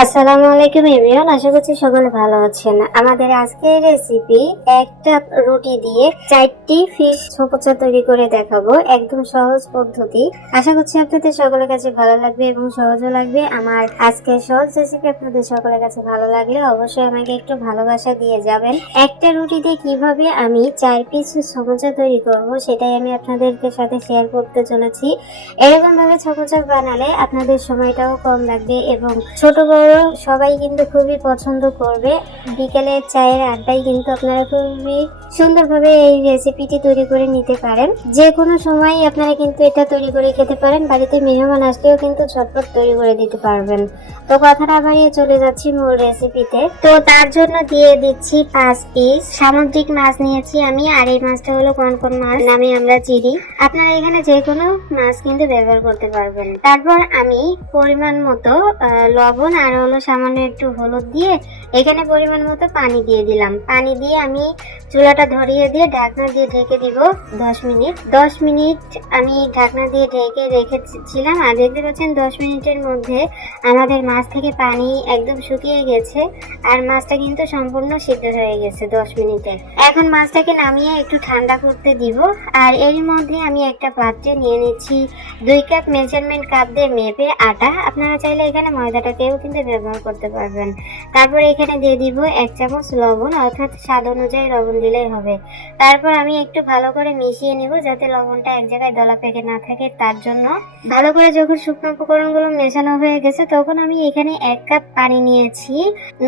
আসসালামু আলাইকুম এভরিওয়ান, আশা করছি সকলে ভালো আছেন। আমাদের আজকের রেসিপি একটা রুটি দিয়ে 4টি ফিশ ছোপচা তৈরি করে দেখাবো। একদম সহজ পদ্ধতি। আশা করছি আপনাদের সকলের কাছে ভালো লাগবে এবং সহজও লাগবে। আমার আজকের সহজ রেসিপি আপনাদের সকলের কাছে ভালো লাগলে অবশ্যই আমাকে একটু ভালোবাসা দিয়ে যাবেন। একটা রুটিতে কিভাবে আমি 4 পিস ছোপচা তৈরি করব সেটাই আমি আপনাদের সাথে শেয়ার করতে চলেছি। এরকম ভাবে ছোপচা বানালে আপনাদের সময়টাও কম লাগবে এবং ছোট বড় সবাই কিন্তু খুবই পছন্দ করবে। বিকেলের চায়ের আড্ডায় কিন্তু আপনারা খুবই সুন্দরভাবে এই রেসিপিটি তৈরি করে নিতে পারেন। যে কোনো সময় আপনারা কিন্তু এটা তৈরি করে খেতে পারেন। বাড়িতে মেহমান আসলেও কিন্তু ঝটপট তৈরি করে দিতে পারবেন। তো কথাটা বাড়িয়ে চলে যাচ্ছি মূল রেসিপিতে। তো তার জন্য দিয়ে দিচ্ছি 5 পিস সামুদ্রিক মাছ নিয়েছি আমি, আর এই মাছটা হলো কনকন মাছ নামে আমরা চিনি। আপনারা এখানে যে কোনো মাছ কিন্তু ব্যবহার করতে পারবেন। তারপর আমি পরিমাণ মতো লবণ আর হলো সামান্য একটু হলুদ দিয়ে এখানে পরিমাণ মতো পানি দিয়ে দিলাম। পানি দিয়ে আমি চুলাটা ধরিয়ে দিয়ে ঢাকনা দিয়ে ঢেকে দিব 10 মিনিট। 10 মিনিট আমি ঢাকনা দিয়ে ঢেকে রেখেছিলাম, আর দেখতে পাচ্ছেন 10 মিনিটের মধ্যে আমাদের মাছ থেকে পানি একদম শুকিয়ে গেছে আর মাছটা কিন্তু সম্পূর্ণ সিদ্ধ হয়ে গেছে 10 মিনিটে। এখন মাছটাকে নামিয়ে একটু ঠান্ডা করতে দিব। আর এর মধ্যে আমি একটা পাত্রে নিয়ে নিচ্ছি 2 কাপ মেজারমেন্ট কাপ দিয়ে মেপে আটা। আপনারা চাইলে এখানে ময়দাটাকেও কিন্তু ব্যবহার করতে পারবেন। তারপরে এখানে দিয়ে দিব 1 চামচ লবণ, অর্থাৎ স্বাদ অনুযায়ী লবণ দিলেই হবে। তারপর আমি একটু ভালো করে মিশিয়ে নিব যাতে লবণটা এক জায়গায় দলা পেকে না থাকে। তার জন্য ভালো করে যখন শুকনো উপকরণগুলো মেশানো হয়ে গেছে তখন আমি এখানে 1 কাপ পানি নিয়েছি।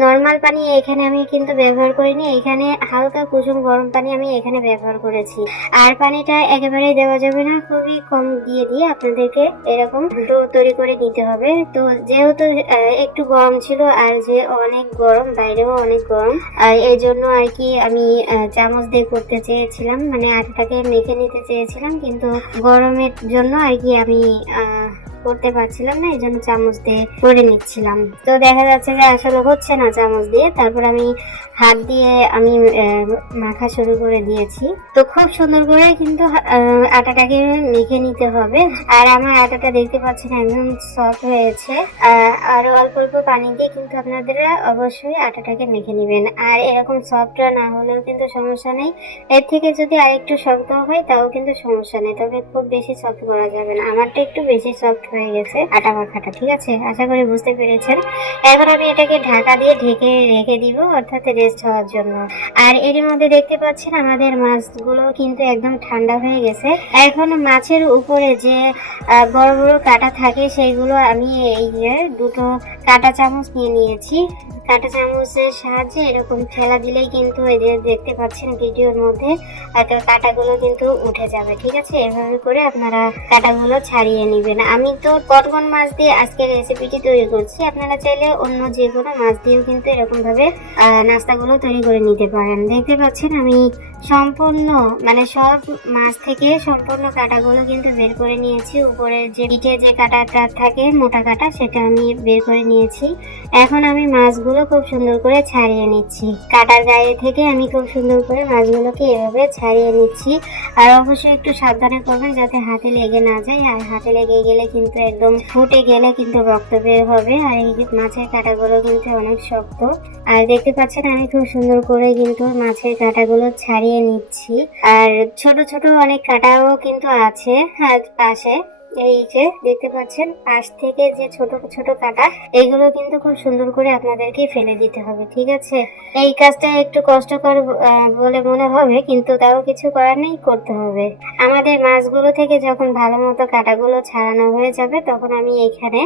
নর্মাল পানি এখানে আমি কিন্তু ব্যবহার করিনি, এখানে হালকা কুসুম গরম পানি আমি এখানে ব্যবহার করেছি। আর পানিটা একেবারেই দেওয়া যাবে না, খুবই কম দিয়ে দিয়ে আপনাদেরকে এরকম ডো তৈরি করে নিতে হবে। তো যেহেতু একটু গরম ছিল আর যে অনেক গরম, বাইরেও অনেক গরম, এই জন্য আর কি আমি চামচ দিয়ে করতে চেয়েছিলাম, মানে আটাটাকে মেখে নিতে চেয়েছিলাম, কিন্তু গরমের জন্য আর কি আমি করতে পারছিলাম না, এই জন্য চামচ দিয়ে করে নিচ্ছিলাম। তো দেখা যাচ্ছে যে আসলে হচ্ছে না চামচ দিয়ে। তারপর আমি হাত দিয়ে আমি মাখা শুরু করে দিয়েছি। তো খুব সুন্দর করে কিন্তু আটাটাকে মেখে নিতে হবে। আর আমার আটাটা দেখতে পাচ্ছেন একদম সফট হয়েছে। আর অল্প অল্প পানি দিয়ে কিন্তু আপনারা অবশ্যই আটাটাকে মেখে নেবেন। আর এরকম সফট না হলেও কিন্তু সমস্যা নেই, এর থেকে যদি আরেকটু শক্ত হয় তাও কিন্তু সমস্যা নেই, তবে খুব বেশি সফট করা যাবে না। আমারটা একটু বেশি সফট হয়ে গেছে আটা মাখাটা, ঠিক আছে? আশা করি বুঝতে পেরেছেন। এখন আমি এটাকে ঢাকা দিয়ে ঢেকে রেখে দিব, অর্থাৎ রেস্ট হওয়ার জন্য। আর এর মধ্যে দেখতে পাচ্ছেন আমাদের মাছগুলো কিন্তু একদম ঠান্ডা হয়ে গেছে। এখন মাছের উপরে যে বড় বড় কাঁটা থাকে সেইগুলো আমি এই যে 2টো কাঁটা চামচ নিয়ে নিয়েছি। কাঁটা চামচের সাহায্যে এরকম ঠেলা দিলেই কিন্তু এই যে দেখতে পাচ্ছেন ভিডিওর মধ্যে কাঁটাগুলো কিন্তু উঠে যাবে, ঠিক আছে? এভাবে করে আপনারা কাঁটাগুলো ছাড়িয়ে নেবেন। আমি তো কটকন মাছ দিয়ে আজকে রেসিপিটি তৈরি করছি, আপনারা চাইলে অন্য যে কোনো মাছ দিয়েও কিন্তু এরকম ভাবে নাস্তাগুলো তৈরি করে নিতে পারেন। দেখতে পাচ্ছেন আমি সম্পূর্ণ মানে সব মাছ থেকে সম্পূর্ণ কাঁটাগুলো কিন্তু বের করে নিয়েছি। উপরের যে পিঠে যে কাঁটাটা থাকে মোটা কাঁটা, সেটা আমি বের করে নিয়েছি। এখন আমি মাছগুলো খুব সুন্দর করে ছাড়িয়ে নিচ্ছি। কাঁটার গায়ে থেকে আমি খুব সুন্দর করে মাছগুলোকে এভাবে ছাড়িয়ে নিচ্ছি। আর অবশ্যই একটু সাবধানে করবেন যাতে হাতে লেগে না যায়, আর হাতে লেগে গেলে কিন্তু একদম ফুটে গেলে কিন্তু রক্ত বের হবে। আর এই মাছের কাঁটাগুলো কিন্তু অনেক শক্ত। আর দেখতে পাচ্ছেন আমি খুব সুন্দর করে কিন্তু মাছের কাঁটাগুলো ছাড়িয়ে নিচ্ছি। আর ছোট ছোট অনেক কাঁটাও কিন্তু আছে পাশে, এই যে দেখতে পাচ্ছেন পাশ থেকে যে ছোট ছোট কাঁটা, এগুলো কিন্তু খুব সুন্দর করে আপনাদেরকে ফেলে দিতে হবে, ঠিক আছে? এই কাজটা একটু কষ্টকর বলে মনে হবে, কিন্তু তাও কিছু করার নেই, করতে হবে। আমাদের মাছগুলো থেকে যখন ভালো মতো কাঁটাগুলো ছাড়ানো হয়ে যাবে তখন আমি এখানে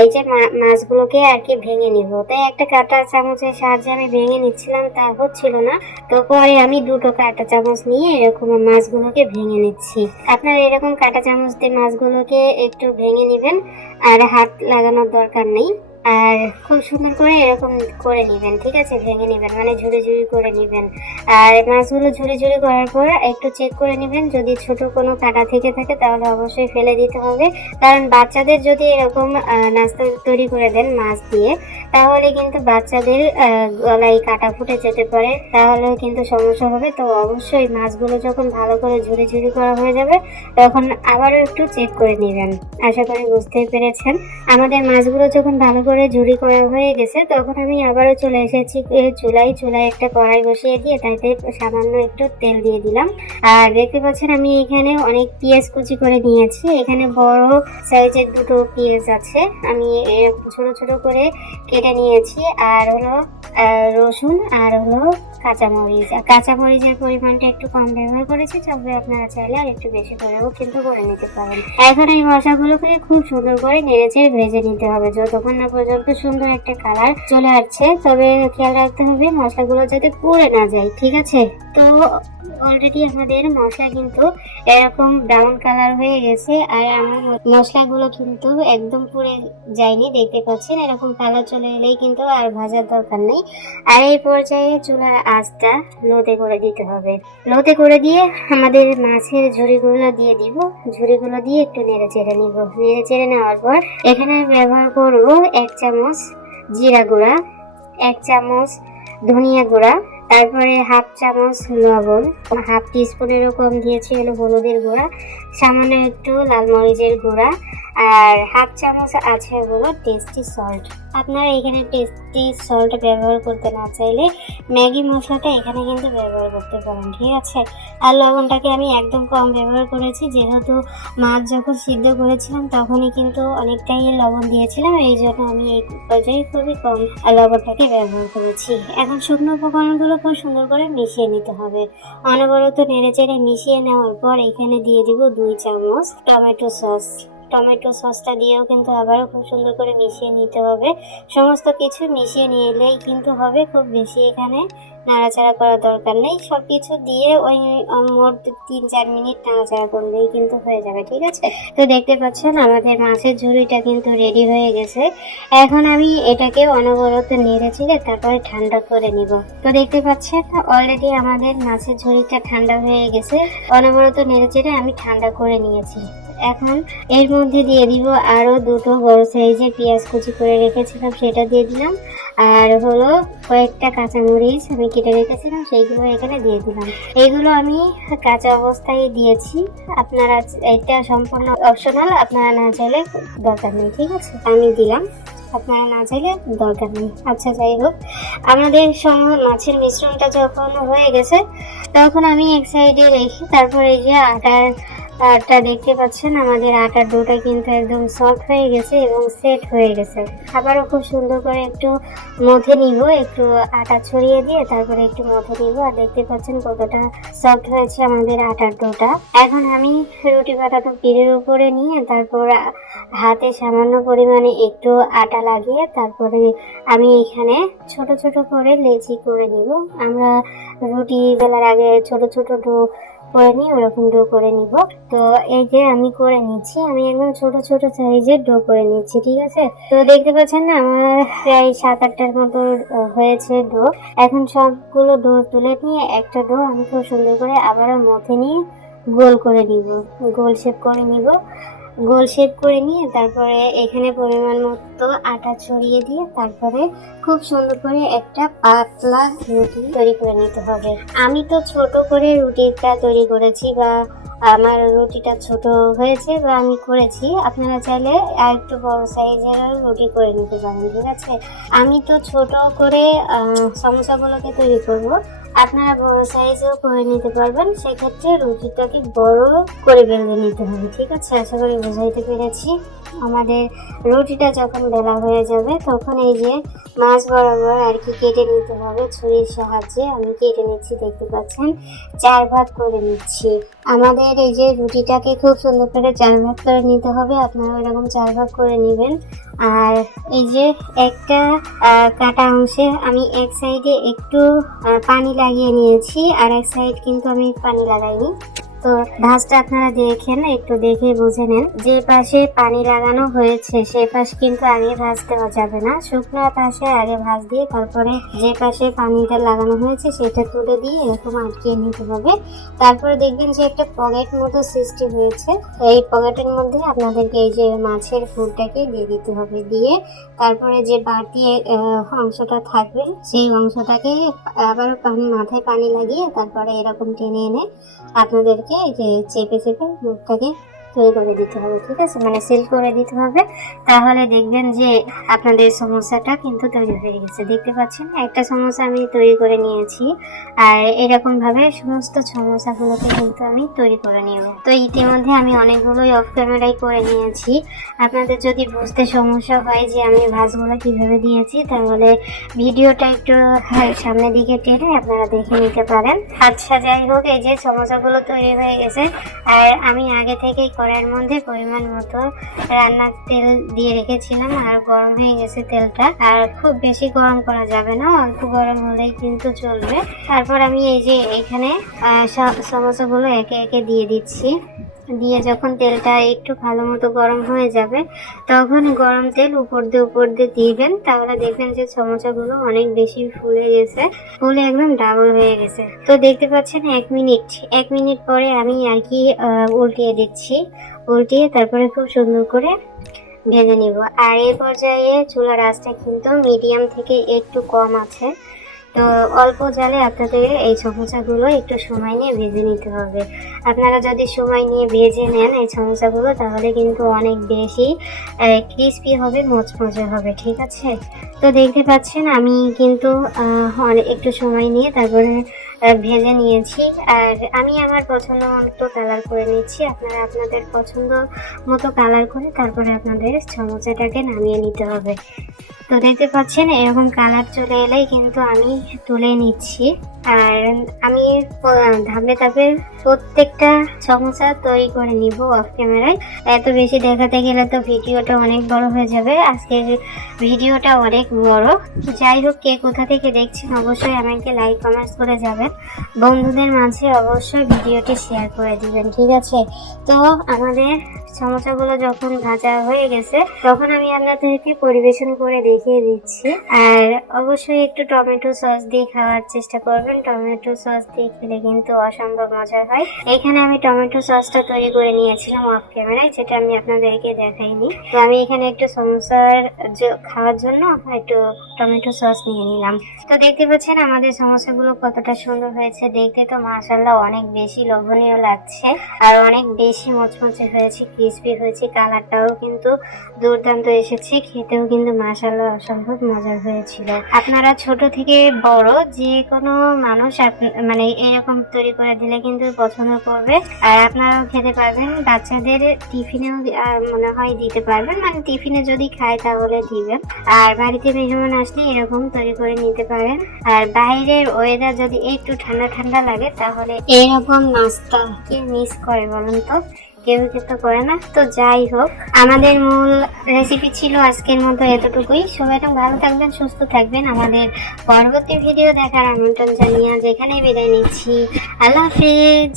এই যে মাছগুলোকে আর কি ভেঙে নিব। তাই একটা কাঁটা চামচের সাহায্যে আমি ভেঙে নিচ্ছিলাম, তা হচ্ছিল না। তো পরে আমি 2টো কাঁটা চামচ নিয়ে এরকম মাছগুলোকে ভেঙে নিচ্ছি। আপনারা এরকম কাঁটা চামচ দিয়ে মাছগুলোকে একটু ভেঙে নেবেন, আর হাত লাগানোর দরকার নেই। আর খুব সুন্দর করে এরকম করে নেবেন, ঠিক আছে? ভেঙে নেবেন, মানে ঝুড়ি ঝুড়ি করে নেবেন। আর মাছগুলো ঝুড়ি ঝুড়ি করার পর একটু চেক করে নেবেন, যদি ছোট কোনো কাঁটা থেকে থাকে তাহলে অবশ্যই ফেলে দিতে হবে। কারণ বাচ্চাদের যদি এরকম নাস্তা তৈরি করে দেন মাছ দিয়ে, তাহলে কিন্তু বাচ্চাদের গলায় কাঁটা ফুটে যেতে পারে, তাহলেও কিন্তু সমস্যা হবে। তো অবশ্যই মাছগুলো যখন ভালো করে ঝুড়ি ঝুড়ি করা হয়ে যাবে তখন আবারও একটু চেক করে নেবেন। আশা করি বুঝতেই পেরেছেন। আমাদের মাছগুলো যখন ভালো করে ঝুরি করা হয়ে গেছে, তখন আমি আবারও চলে এসেছি চুলায় একটা কড়াই বসিয়ে দিয়ে তাইতে সামান্য একটু তেল দিয়ে দিলাম। আর দেখতে পাচ্ছেন আমি এখানে অনেক পেঁয়াজ কুচি করে নিয়েছি। এখানে বড় সাইজের দুটো পেঁয়াজ আছে, আমি ছোট ছোট করে কেটে নিয়েছি। আর হলো রসুন আর হলো কাঁচামরিচের পরিমাণটা একটু কম ব্যবহার করেছি, তবে আপনারা চাইলে আর একটু বেশি করেও কিন্তু করে নিতে পারেন। এখন এই মশলাগুলোকে খুব সুন্দর করে নেড়েচেড়ে ভেজে নিতে হবে যতক্ষণ না পর্যন্ত সুন্দর একটা কালার চলে আসছে। তবে খেয়াল রাখতে হবে মশলাগুলো যাতে পুড়ে না যায়, ঠিক আছে? তো অলরেডি আমাদের মশলা কিন্তু এরকম ব্রাউন কালার হয়ে গেছে, আর আমার মশলাগুলো কিন্তু একদম পুড়ে যায়নি, দেখতে পাচ্ছেন। এরকম কালার চলে এলেই কিন্তু আর ভাজার দরকার নেই। আর এই পর্যায়ে চুলার আঁচটা লোতে করে দিতে হবে। লোতে করে দিয়ে আমাদের মাছের ঝুড়িগুলো দিয়ে দিব। ঝুড়িগুলো দিয়ে একটু নেড়ে চেড়ে নিব। নেড়ে চেড়ে নেওয়ার পর এখানে ব্যবহার করব 1 চামচ জিরা গুঁড়া, 1 চামচ ধনিয়া গুঁড়া, তারপরে 1/2 চামচ লবণ, 1/2 টিস্পুনেরও কম দিয়েছি হলো হলুদের গুঁড়া, সামান্য একটু লাল মরিচের গুঁড়া, আর 1/2 চামচ আছে হলো টেস্টি সল্ট। আপনারা এখানে টেস্টি সল্ট ব্যবহার করতে না চাইলে ম্যাগি মশলাটা এখানে কিন্তু ব্যবহার করতে পারেন, ঠিক আছে? আর লবণটাকে আমি একদম কম ব্যবহার করেছি, যেহেতু মাছ যখন সিদ্ধ করেছিলাম তখনই কিন্তু অনেকটাই লবণ দিয়েছিলাম, এই জন্য আমি এই পর্যায়ে খুবই কম লবণটাকে ব্যবহার করেছি। এখন শুকনো উপকরণগুলো খুব সুন্দর করে মিশিয়ে নিতে হবে। অনবরত নেড়েচেড়ে মিশিয়ে নেওয়ার পর এখানে দিয়ে দিব 2 চামচ টমেটো সস। টমেটো সসটা দিয়েও কিন্তু আবারও খুব সুন্দর করে মিশিয়ে নিতে হবে। সমস্ত কিছু মিশিয়ে নিলেই কিন্তু হবে, খুব বেশি এখানে নাড়াচাড়া করার দরকার নেই। সব কিছু দিয়ে ওই মোট 3-4 মিনিট নাড়াচাড়া করলেই কিন্তু হয়ে যাবে, ঠিক আছে? তো দেখতে পাচ্ছেন আমাদের মাছের ঝুড়িটা কিন্তু রেডি হয়ে গেছে। এখন আমি এটাকে অনবরত নেড়ে চেড়ে তারপরে ঠান্ডা করে নিব। তো দেখতে পাচ্ছেন অলরেডি আমাদের মাছের ঝুড়িটা ঠান্ডা হয়ে গেছে। অনবরত নেড়ে চেড়ে আমি ঠান্ডা করে নিয়েছি। এখন এর মধ্যে দিয়ে দিব আরো 2টো বড় সাইজের পেঁয়াজ কুচি করে রেখেছিলাম, সেটা দিয়ে দিলাম। আর হলো কয়েকটা কাঁচামরিচ আমি কেটে রেখেছিলাম, সেইগুলো এখানে দিয়ে দিলাম। এইগুলো আমি কাঁচা অবস্থায় দিয়েছি, আপনারা এটা সম্পূর্ণ অপশনাল, আপনারা না চাইলে দরকার নেই, ঠিক আছে? আমি দিলাম, আপনারা না চাইলে দরকার নেই। আচ্ছা, যাই হোক, আমাদের মাছের মিশ্রণটা যখন হয়ে গেছে তখন আমি এক সাইডে রেখে তারপরে এই যে আটা দেখতে পাচ্ছেন আমাদের আটার ডোটা কিন্তু একদম সফট হয়ে গেছে এবং সেট হয়ে গেছে। আবারও খুব সুন্দর করে একটু মথে নিব, একটু আটা ছড়িয়ে দিয়ে তারপরে একটু মথে নিব। আর দেখতে পাচ্ছেন কতটা সফট হয়েছে আমাদের আটার ডোটা। এখন আমি রুটি বানানো পিঠের উপরে নিয়ে তারপর হাতে সামান্য পরিমাণে একটু আটা লাগিয়ে তারপরে আমি এখানে ছোট ছোট করে লেচি করে নিব। আমরা রুটি বেলার আগে ছোট ছোট ডো করে নিই, ওরকম ডো করে নিব। তো এই যে আমি করে নিচ্ছি, আমি একদম ছোট ছোট সাইজের ডো করে নিচ্ছি, ঠিক আছে? তো দেখতে পাচ্ছেন না আমার প্রায় 7-8টার মতো হয়েছে ডো। এখন সবগুলো ডো তুলে নিয়ে একটা ডো আমি খুব সুন্দর করে আবারও মথে নিয়ে গোল করে নিব, গোল শেপ করে নিব। গোল শেপ করে নিয়ে তারপরে এখানে পরিমাণ মতো আটা ছড়িয়ে দিয়ে তারপরে খুব সুন্দর করে একটা পাতলা রুটি তৈরি করে নিতে হবে। আমি তো ছোট করে রুটিটা তৈরি করেছি, বা আমার রুটিটা ছোট হয়েছে বা আমি করেছি, আপনারা চাইলে আর একটু বড় সাইজের রুটি করে নিতে পারেন, ঠিক আছে? আমি তো ছোট করে সমোসাগুলোকে তৈরি করব, আপনারা বড় সাইজেও করে নিতে পারবেন। সেক্ষেত্রে রুটিটাকে বড় করে বেলে নিতে হবে, ঠিক আছে? আশা করি বোঝাইতে পেরেছি। আমাদের রুটিটা যখন বেলা হয়ে যাবে তখন এই যে মাছ বরাবর আর কি কেটে নিতে হবে ছুরির সাহায্যে। আমি কেটে নিচ্ছি, দেখতে পাচ্ছেন 4 ভাগ করে নিচ্ছি। আমাদের এই যে রুটিটাকে খুব সুন্দর করে 4 ভাগ করে নিতে হবে, আপনারা এরকম 4 ভাগ করে নেবেন। আর এই যে একটা কাটা অংশে আমি এক সাইডে একটু পানি লাগিয়ে নিয়েছি, আর এক সাইড কিন্তু আমি পানি লাগাইনি। তো ভাঁজটা আপনারা দেখেন, একটু দেখে বুঝে নেন। যে পাশে পানি লাগানো হয়েছে সেই পাশ কিন্তু আগে ভাজতে যাবে না, শুকনো পাশে আগে ভাজ দিয়ে তারপরে যে পাশে পানিটা লাগানো হয়েছে সেটা তুলে দিয়ে এরকম আটকিয়ে নিতে হবে। তারপরে দেখবেন যে একটা পকেট মতো সৃষ্টি হয়েছে, এই পকেটের মধ্যে আপনাদেরকে এই যে মাছের ফুলটাকে দিয়ে দিতে হবে। দিয়ে তারপরে যে বাড়তি অংশটা থাকবে সেই অংশটাকে আবার মাথায় পানি লাগিয়ে তারপরে এরকম টেনে এনে আপনাদেরকে যে চেপে চেপে মুখটাকে তৈরি করে দিতে হবে, ঠিক আছে, মানে সিল করে দিতে হবে। তাহলে দেখবেন যে আপনাদের সমোসাটা কিন্তু তৈরি হয়ে গেছে। দেখতে পাচ্ছেন একটা সমোসা আমি তৈরি করে নিয়েছি, আর এরকম ভাবে সমস্ত সমোসাগুলোকে কিন্তু আমি তৈরি করে নিব। তো ইতিমধ্যে আমি অনেকগুলোই অফ ক্যামেরায় করে নিয়েছি। আপনাদের যদি বুঝতে সমস্যা হয় যে আমি ভাঁজগুলো কিভাবে দিয়েছি, তাহলে ভিডিওটা একটু সামনের দিকে টেনে আপনারা দেখে নিতে পারেন। আচ্ছা, যাই হোক, এই যে সমোসাগুলো তৈরি হয়ে গেছে। আর আমি আগে থেকেই কড়াইয়ের মধ্যে পরিমাণ মতো রান্নার তেল দিয়ে রেখেছিলাম, আর গরম হয়ে গেছে তেলটা। আর খুব বেশি গরম করা যাবে না, অল্প গরম হলেই কিন্তু চলবে। তারপর আমি এই যে এখানে সমোসাগুলো একে একে দিয়ে দিচ্ছি। দিয়ে যখন তেলটা একটু ভালো মতো গরম হয়ে যাবে, তখন গরম তেল উপর দিয়ে দিবেন। তাহলে দেখবেন যে সমোসাগুলো অনেক বেশি ফুলে গেছে, ফুলে একদম ডাবল হয়ে গেছে। তো দেখতে পাচ্ছেন 1 মিনিট পরে আমি আর কি উল্টিয়ে দিচ্ছি। উল্টিয়ে তারপরে খুব সুন্দর করে ভেজে নিব। আর এই পর্যায়ে চুলার আঁচটা কিন্তু মিডিয়াম থেকে একটু কম আছে। তো অল্প জালে আপনাদের এই সমোসাগুলো একটু সময় নিয়ে ভেজে নিতে হবে। আপনারা যদি সময় নিয়ে ভেজে নেন এই সমোসাগুলো, তাহলে কিন্তু অনেক বেশি ক্রিস্পি হবে, মচমচে হবে, ঠিক আছে। তো দেখতে পাচ্ছেন আমি কিন্তু একটু সময় নিয়ে তারপরে ভেজে নিয়েছি। আর আমি আমার পছন্দ মতো কালার করে নিচ্ছি। আপনারা আপনাদের পছন্দ মতো কালার করে তারপরে আপনাদের সমোসাটাকে নামিয়ে নিতে হবে। তো দেখতে পাচ্ছেন এরকম কালার চলে এলেই কিন্তু আমি তুলে নিচ্ছি। আর আমি ধাপে ধাপে প্রত্যেকটা সমোসা তৈরি করে নিব অফ ক্যামেরায়। এত বেশি দেখাতে গেলে তো ভিডিওটা অনেক বড় হয়ে যাবে। আজকের ভিডিওটা অনেক বড়। যাই হোক, কে কোথা থেকে দেখছেন অবশ্যই আমাকে লাইক কমেন্টস করে যাবেন। বন্ধুদের মাঝে অবশ্যই ভিডিওটি শেয়ার করে দিবেন, ঠিক আছে। তো আমাদের সমোসাগুলো যখন ভাজা হয়ে গেছে, তখন আমি আপনাদেরকে পরিবেশন করে দেখিয়ে দিচ্ছি। আর অবশ্যই একটু টমেটো সস দিয়ে খাওয়ার চেষ্টা করবেন। টমেটো সস দিয়ে খেলে কিন্তু অসম্ভব মজা হয়। এখানে আমি টমেটো সসটা তৈরি করে নিয়েছিলাম অফ ক্যামেরায়, যেটা আমি আপনাদেরকে দেখাইনি। তো আমি এখানে একটু সমোসার খাওয়ার জন্য একটু টমেটো সস নিয়ে নিলাম। তো দেখতে পাচ্ছেন আমাদের সমোসাগুলো কতটা সুন্দর হয়েছে। দেখতে তো মাশাআল্লাহ অনেক বেশি লোভনীয় লাগছে, আর অনেক বেশি মচমচে হয়েছে, ক্রিস্পি হয়েছে। কালারটাও কিন্তু দুর্দান্ত এসেছে, খেতেও কিন্তু মাশাআল্লাহ অসম্ভব মজার হয়েছিল। আপনারা ছোট থেকে বড় যে কোনো মানুষ মানে এরকম তৈরি করে দিলে কিন্তু পছন্দ করবে, আর আপনারাও খেতে পারবেন। বাচ্চাদের টিফিনেও মনে হয় দিতে পারবেন, মানে টিফিনে যদি খায় তাহলে দিবেন। আর বাড়িতে মেহমান আসলে এরকম তৈরি করে নিতে পারেন। আর বাইরের ওয়েদার যদি একটু ঠান্ডা ঠান্ডা লাগে, তাহলে এরকম নাস্তা কে মিস করে বলুন তো? কেউ তো করে না। তো যাই হোক, আমাদের মূল রেসিপি ছিল আজকের মতো এতটুকুই। সবাই ভালো থাকবেন, সুস্থ থাকবেন। আমাদের পরবর্তী ভিডিও দেখার আমন্ত্রণ জানিয়ে যেখানে বিদায় নিচ্ছি। আল্লাহ হাফেজ।